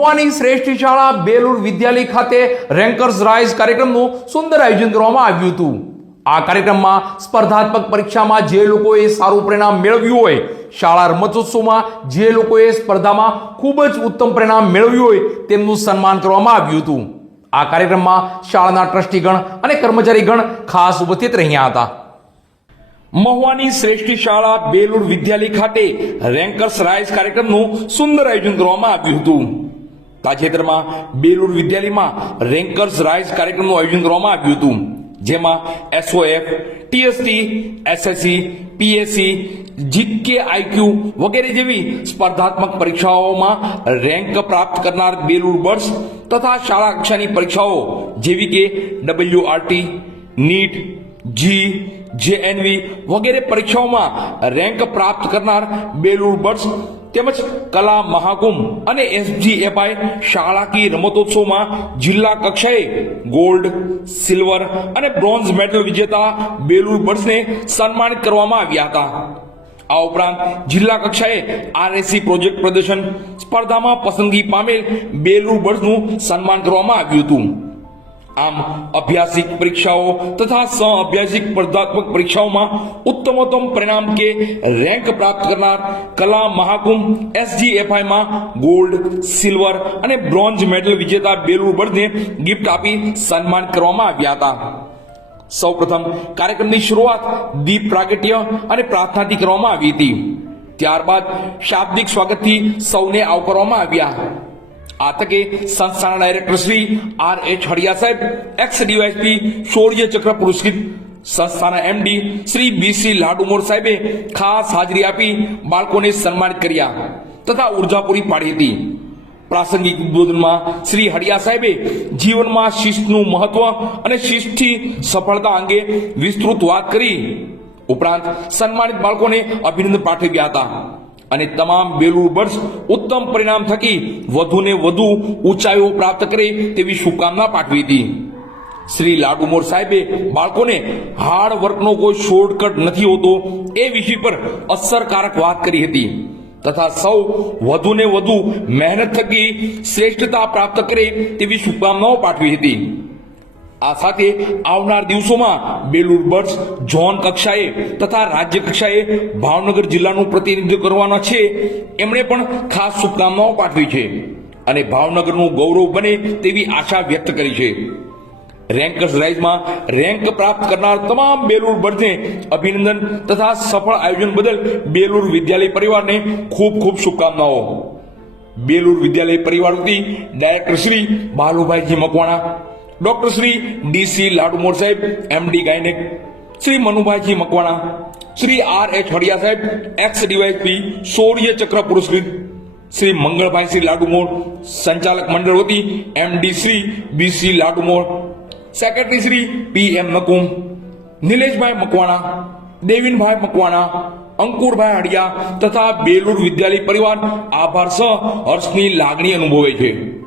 મહુવાની શ્રેષ્ઠ શાળા બેલુર વિદ્યાલય ખાતે રેન્કર્સ રાઇઝ કાર્યક્રમનું સુંદર આયોજન કરવામાં આવ્યું હતું. આ કાર્યક્રમમાં સ્પર્ધાત્મક પરીક્ષામાં જે લોકોએ સારું પરિણામ મેળવ્યું હોય, શાળા રમતોત્સવમાં જે લોકોએ સ્પર્ધામાં ખૂબ જ ઉત્તમ પરિણામ મેળવ્યું હોય, તેમનું સન્માન કરવામાં આવ્યું હતું. આ કાર્યક્રમમાં શાળાના ટ્રસ્ટીગણ અને કર્મચારીગણ ખાસ ઉપસ્થિત રહ્યા હતા. મહુવાની શ્રેષ્ઠ શાળા બેલુર વિદ્યાલય ખાતે રેન્કર્સ રાઇઝ કાર્યક્રમનું સુંદર આયોજન કરવામાં આવ્યું હતું. તાજેતરમાં બેલુર વિદ્યાલયમાં રેન્કર્સ રાઇઝ કાર્યક્રમનું આયોજન કરવામાં આવ્યું હતું, જેમાં SOF, TST, SSC, PSC GK IQ વગેરે જેવી સ્પર્ધાત્મક પરીક્ષાઓમાં રેન્ક પ્રાપ્ત કરનાર બેલુર બર્ડ્સ તથા શાળા કક્ષાની પરીક્ષાઓ જેવી કે ડબલ્યુઆરટી, નીટ, જી, જેએનવી વગેરે પરીક્ષાઓમાં રેન્ક પ્રાપ્ત કરનાર બેલુર બર્ડ્સ તેમજ કલા મહાકુંભ અને એસજીએફઆઈ શાળાકીય રમતોત્સવમાં જિલ્લા કક્ષાએ ગોલ્ડ, સિલ્વર અને બ્રોન્ઝ મેડલ વિજેતા બેલુર બર્ડ્સને સન્માનિત કરવામાં આવ્યા હતા. આ ઉપરાંત જિલ્લા કક્ષાએ આરએસી પ્રોજેક્ટ પ્રદર્શન સ્પર્ધામાં પસંદગી પામેલ બેલુર બર્ડ્સનું સન્માન કરવામાં આવ્યું હતું. આમ અભ્યાસિક પરીક્ષાઓ તથા સહ અભ્યાસિક સ્પર્ધાત્મક પરીક્ષાઓમાં ઉત્તમોત્તમ પરિણામ કે રેન્ક પ્રાપ્ત કરનાર કલા મહાકુંભ એસજીએફઆઈમાં ગોલ્ડ, સિલ્વર અને બ્રોન્ઝ મેડલ વિજેતા બેલુર બળને ગિફ્ટ આપી સન્માન કરવામાં આવ્યા હતા. સૌપ્રથમ કાર્યક્રમની શરૂઆત દીપ પ્રાગટ્ય અને પ્રાર્થનાથી કરવામાં આવી હતી. ત્યારબાદ શાબ્દિક સ્વાગતથી સૌને આવકારવામાં આવ્યા. આ તકે સંસ્થાના director Shri R H Hadiya saheb ex DYSP શૌર્ય ચક્ર પુરસ્કૃત. સંસ્થાના એમડી શ્રી બીસી લાડુમોર સાહેબે ખાસ હાજરી આપી બાળકોને સન્માનિત કર્યા તથા ઊર્જા પૂરી પાડી હતી. પ્રાસંગિક ઉદ્બોધનમાં શ્રી હડિયા સાહેબે જીવનમાં શિસ્તનું મહત્વ અને શિસ્તથી સફળતા અંગે વિસ્તૃત વાત કરી. ઉપરાંત સન્માનિત બાળકોને અભિનંદન પાઠવ્યા હતા. અને તમામ બેલુર બર્ડ્સ ઉત્તમ પરિણામ થકી વધુને વધુ ઊંચાઈઓ પ્રાપ્ત કરે તેવી શુભકામના પાઠવી હતી. શ્રી લાડુમોર સાહેબે બાળકોને હાર્ડ વર્કનો કોઈ શોર્ટકટ નથી હોતો એ વિષય પર અસરકારક વાત કરી હતી. તથા સૌ વધુને વધુ મહેનત થકી શ્રેષ્ઠતા પ્રાપ્ત કરે તેવી શુભકામનાઓ પાઠવી હતી. આ સાથે આવનાર દિવસોમાં બેલુર બર્ડ્સ ઝોન કક્ષાએ તથા રાજ્ય કક્ષાએ ભાવનગર જિલ્લાનું પ્રતિનિધિત્વ કરવાના છે. એમણે પણ ખાસ શુભકામનાઓ પાઠવી છે અને ભાવનગરનું ગૌરવ બને તેવી આશા વ્યક્ત કરી છે. રેન્કર્સ રાઇઝમાં રેન્ક પ્રાપ્ત કરનાર તમામ બેલુર બર્ડને અભિનંદન તથા સફળ આયોજન બદલ બેલુર વિદ્યાલય પરિવારને ખૂબ ખૂબ શુભકામનાઓ. બેલુર વિદ્યાલય પરિવાર વતી director Shri Balubhaiji Makwana doctor Shri DC Ladumor saheb MD gynaec, Shri Manubhaiji Makwana, Shri R H Hariya saheb, ex ડીવાયપી શૌર્ય ચક્ર પુરસ્કૃત, શ્રી મંગળભાઈ શ્રી લાડુમોર, સંચાલક મંડળ વતી MD Shri BC Ladumor, secretary Shri P M Nakum Nileshbhai Makwana, Devinbhai Makwana, Ankurbhai Hadiya તથા બેલુર વિદ્યાલય પરિવાર આભાર સહ હર્ષની લાગણી અનુભવે છે.